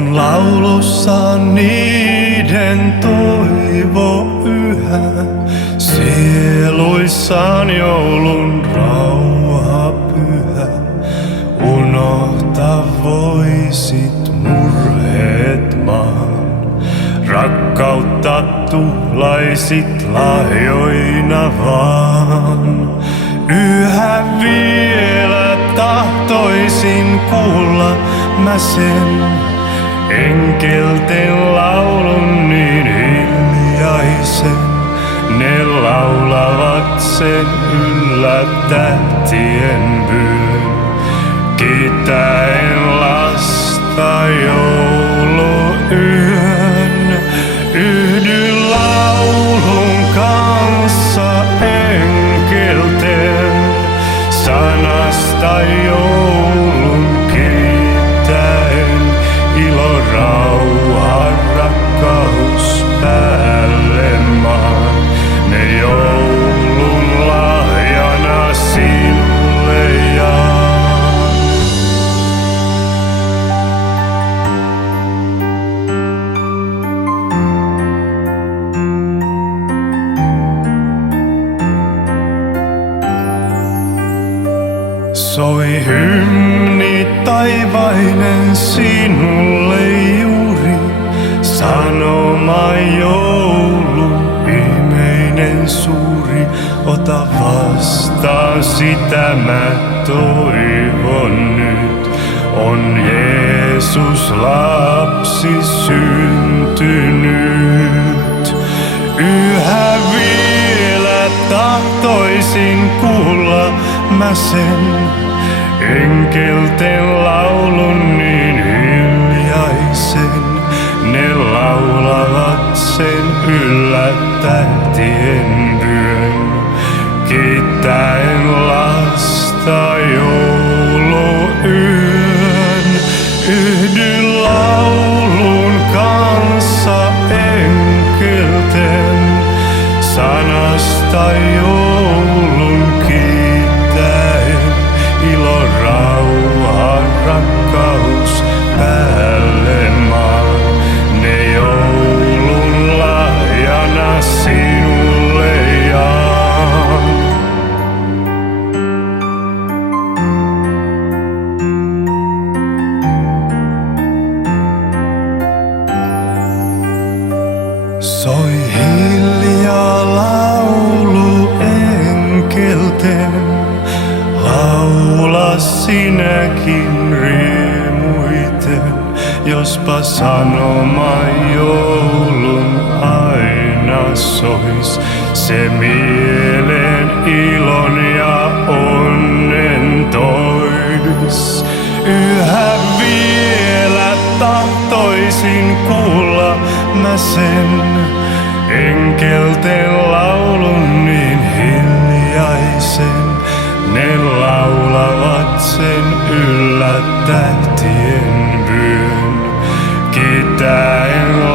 On laulussa niiden toivo yhä, sieluissaan joulun rauha pyhä. Unohta voisit murheet maan, rakkautta tuhlaisit lahjoina vaan. Yhä vielä tahtoisin kuulla mä sen enkelten laulun niin hiljaisen. Ne laulavat sen yllä tähtien vyön, kiitäen lasta jouluyön. Yhdyn laulun kanssa enkelten, sanasta joulun kiittäen. Ilo, rauha, rakkaus päälle maan, ne joulun lahjana sille jaan. Soi hymni taivainen sinulle juuri, sanoma joulun ihmeinen suuri. Ota vastaan, sitä mä toivon nyt. On Jeesus lapsi syntynyt. Yhä vielä tahtoisin kuulla mä sen enkelten laulun niin hiljaisen. Ne laulavat sen yllä tähtien vyön, kiittäen lasta jouluyön. Yhdyn laulun kanssa enkelten, sanasta joulun kiittäen. Ilo, rauha, rakkaus päälle maan, ne joulun lahjana sinulle jaan. Soi hiljaa laulu enkelten, laula sinäkin riemuiten. Jospa sanoma joulun aina sois, se mielen ilon ja onnen tois. Yhä vielä tahtoisin kuulla mä sen enkelten laulun niin hiljaisen. Ne laulavat sen yllä tähtien vyön, kiitäen